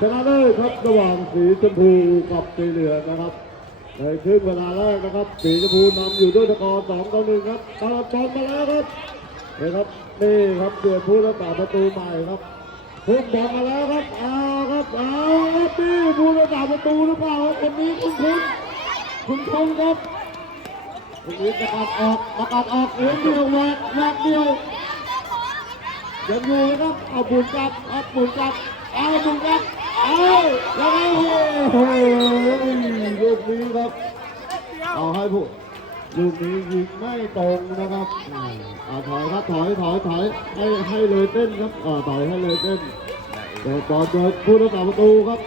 ชนะเลิศครับระหว่างสีชมพูกับสีเหลืองนะครับในครึ่งเวลาแรกนะครับ สีชมพูนำอยู่ด้วยสกอร์สองต่อหนึ่งครับตลอดจอมมาแล้วครับนี่ครับนี่ครับเดือดผู้รักษาประตูใหม่ครับพุ่งบอลมาแล้วครับเอาครับเอาครับนี่ผู้รักษาประตูหรือเปล่าครับคนนี้คุณคุณคุณคงครับคนนี้ประกาศออกประกาศออกเลี้ยงเดียวแหวกแหวกเดียวยังอยู่นะครับเอาบุญกับเอาบุญกับเอาบุญกลับ เอาแล้วก็โอ้โหลูกนี้ครับ เอาให้ผู้ลูกนี้ยิงไม่ตรงนะครับอืมเอาถอยครับถอยถอยถอยให้ให้เลยเต้นครับอ่าถอยให้เลยเต้นแต่ก่อนเดินผู้รักษาประตูครับ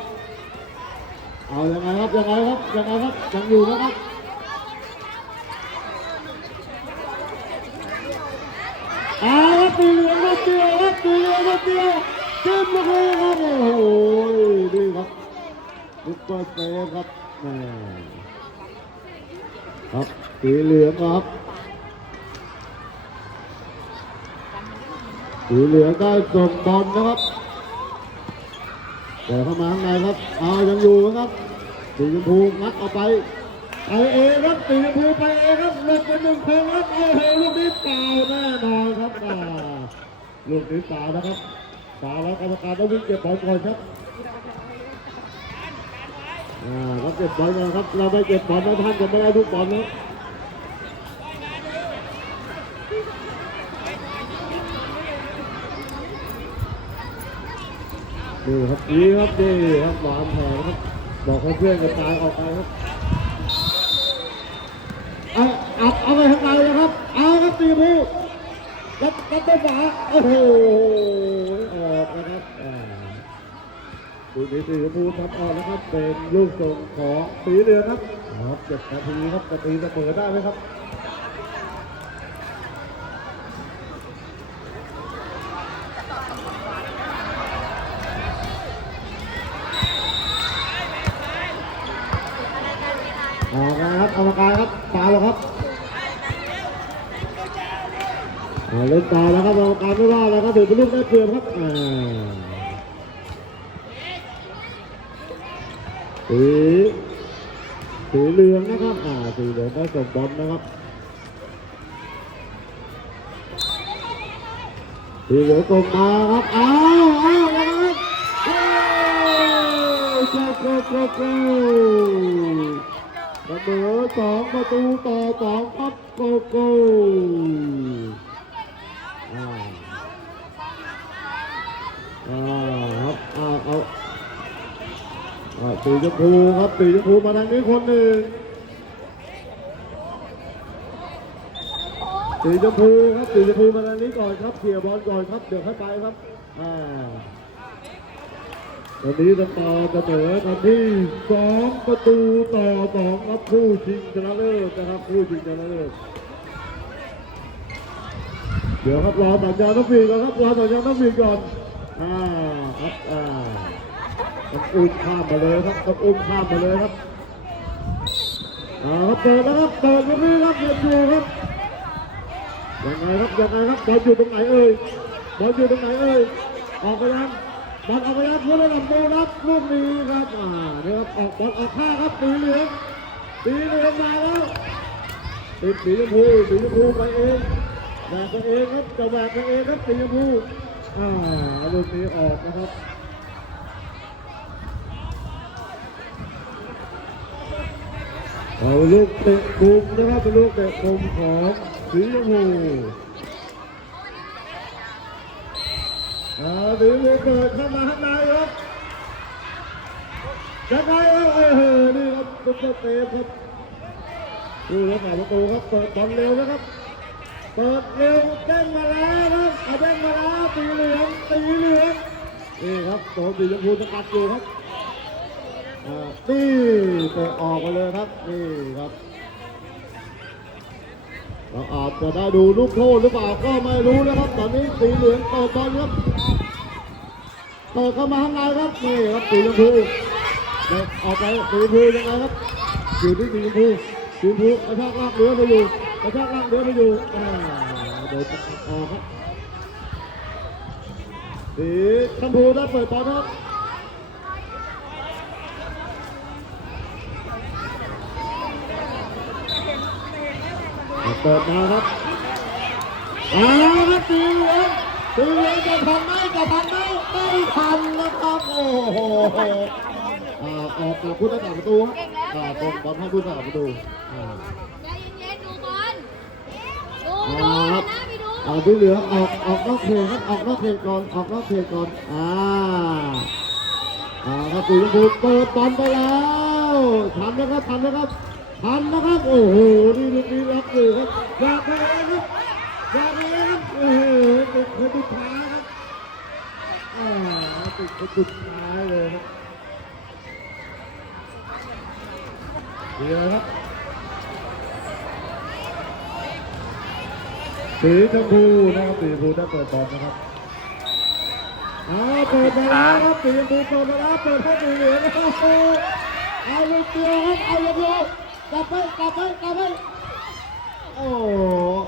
เอายังไงครับยังไงครับยังไงครับยังอยู่นะครับเอาครับตีเหลืองนิดเดียวครับตีเหลืองนิดเดียว จิ้มลูกนี้ครับโอ้โหนี่ครับซุปเปอร์เซฟครับครับสีเหลืองครับสีเหลืองได้ส่งบอลนะครับแต่เข้ามาข้างในครับเอายังอยู่นะครับสีชมพูงัดเอาไปไปเอครับสีชมพูไปเอครับหลบไปหนึ่งคนครับโอ้โหลูกนี้เปล่าแน่นอนครับลูกนี้เปล่านะครับ เปล่าแล้วกรรมการต้องวิ่งเก็บบอลก่อนครับอ่าครับเก็บบอลก่อนครับ เราไม่เก็บบอลนะท่านจะไม่ได้ทุกบอลนะนี่ครับนี่ครับนี่ครับหวานแผลครับ บอกเพื่อนกระจายออกไปครับเอาเอาเอาไปข้างในเลยครับ เอาครับตีผู้รับรับได้ฝาโอ้โหออกนะครับอ่า ดูดีสีชมพูทำออกนะครับ เป็นลูกส่งของสีเหลืองครับครับเจ็ดนาทีครับจะตีเสมอได้ไหมครับออกนะครับกรรมการครับตาแล้วครับเล่นต่อแล้วครับกรรมการไม่ว่าแล้วครับถือเป็นลูกได้เปรียบครับอ่า สีสีเหลืองนะครับ อ่า สีเหลืองได้ส่งบอลนะครับสีเหลืองส่งมาครับ อ้าวอ้าวแล้วครับโอ้โกโกโกโกเสมอสองประตูต่อสองครับโกโก้อ่าอ่าครับอ่าเอาอ่า สีชมพูครับสีชมพูมาทางนี้คนหนึ่งสีชมพูครับสีชมพูมาทางนี้ก่อนครับเคลียบอลก่อนครับเดี๋ยวค่อยไปครับอ่าวันนี้สกอร์เสมอกันที่สองประตูต่อสองครับคู่ชิงชนะเลิศนะครับคู่ชิงชนะเลิศเดี๋ยวครับรอสัญญาณนักบินก่อนครับรอสัญญาณนักบินก่อนอ่าครับอ่า ต้องอุ้มข้ามมาเลยครับต้องอุ้มข้ามมาเลยครับอ่าครับเปิดแล้วครับเปิดตรงนี้ครับยังอยู่ครับยังไงครับยังไงครับบอลอยู่ตรงไหนเอ่ยบอลอยู่ตรงไหนเอ่ยออกไปยังบอลออกไปยังผู้เล่นลำโพงครับลูกนี้ครับอ่าเนี่ยครับออกบอลออกข้าครับสีเหลืองสีเหลืองมาแล้วติดสีชมพูสีชมพูไปเองแหวกตัวเองครับจะแหวกตัวเองครับสีชมพูอ่าลูกนี้ออกนะครับ เอาลูกเตะมุมนะครับเป็นลูกเตะมุมของสีชมพูอาสีชมพูเปิดเข้ามาข้างในครับยังไงครับเออนี่ครับซุปเปอร์เตะครับดูแล้วฝ่ายประตูครับเปิดบอลเร็วนะครับเปิดเร็วเด้งมาแล้วครับเอาเด้งมาแล้วสีเหลืองสีเหลืองนี่ครับโตสีชมพูสกัดอยู่ครับ นี่เตะออกไปเลยครับนี่ครับเราอาจจะได้ดูลูกโทษหรือเปล่าก็ไม่รู้นะครับ ตอนนี้สีเหลืองเปิดบอลครับเปิดเข้ามาข้างในครับนี่ครับสีชมพูเด็กออกไปสีชมพูยังไงครับอยู่ที่สีชมพูสีชมพูกระชากลากเรือไปอยู่กระชากลากเรือไปอยู่อ่าโดยออกครับสีชมพูได้เปิดบอลครับ เปิดมาครับเอาครับตีเหลืองตีเหลืองจะทันไหมจะทันไหมไม่ทันนะครับโอ้โหอ่าออกจากผู้รักษาประตูครับอ่าตรงบอลให้ผู้รักษาประตูอ่าใจเย็นๆดูบอลดูอ่าดูครับนะไปดูอ่าที่เหลือออกออกนอกเขตครับออกนอกเขตก่อนออกนอกเขตก่อนอ่าอ่าครับสีชมพูเปิดบอลไปแล้วทันนะครับทันนะครับ ทันะครับ โอ้โหนี่ลูกนี้ล็อกอยู่ครับอยากไปเลยครับอยากไปเลยครับโอ้โหติดคนสุดท้ายครับอ่าติดคนสุดท้ายเลยครับเดี๋ยวครับสีชมพูนะครับสีชมพูได้เปิดบอลนะครับอาเปิดบอลแล้วครับสีชมพูเปิดมาแล้วเปิดให้สีเหลือนะครับอ้โหเอาลูกเดียวครับเอาลูกเดียว กลับไปกลับไปกลับไปโอ้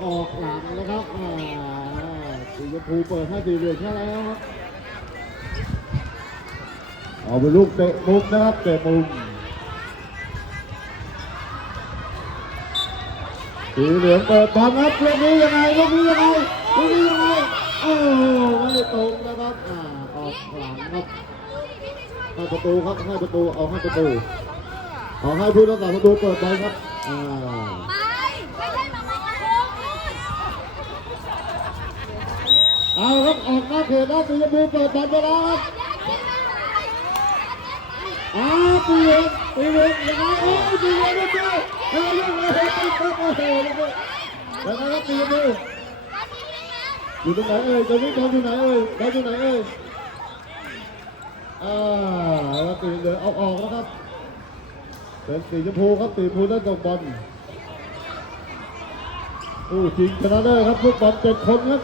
ออกหลังนะครับอ่าสีชมพูเปิดให้สีเหลืองแค่แล้วครับเอาเป็นลูกเตะมุมนะครับเตะมุมสีเหลืองเปิดบอลครับลูกนี้ยังไงลูกนี้ยังไงลูกนี้ยังไงโอ้ไม่ตรงนะครับอ่าออกหลังครับให้ประตูครับให้ประตูเอาให้ประตู เอาให้ผู้รักษาประตูเปิดบอลครับอ่าไปไม่ใช่มามาโค้งนู่นเอาครับออกหน้าเขตแล้วสีชมพูเปิดบอลไปแล้วครับแยกขึ้นมาหน่อยอ้าวสีเหลืองสีเหลืองยังไงโอ้ยสีเหลืองลูกเดียวเฮ้ยลูกนี้ติดครับโอ้โหลูกนี้ยังไงครับสีชมพูตอนนี้เล่นนะอยู่ตรงไหนเอ่ยตอนนี้บอลอยู่ไหนเอ่ยบอลอยู่ไหนเอ่ยอ่าแล้วสีเหลืองเอาออกแล้วครับ เป็นสีชมพูครับสีชมพูได้จบบอลผู้ชิงชนะเลิศครับลูกบอลเจ็ดคนครับ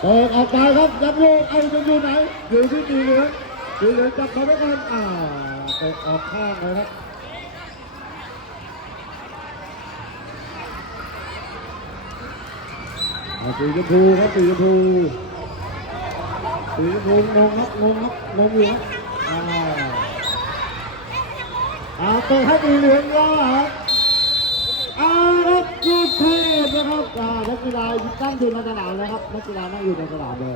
เปิดออกไปครับยับลูกเอาจะอยู่ไหนอยู่ที่สีเหลืองสีเหลืองจับเขาไว้ก่อนอ่าเตะออกข้างเลยครับสีชมพูครับสีชมพูสีชมพูงงครับงงครับงงอยู่ครับ อาอาเปิดให้มีเหลืองครับอารับลูกเทพนะครับอานักกีฬาตั้งอยู่ในสนามนะครับนักกีฬานั่งอยู่ในสนามเลย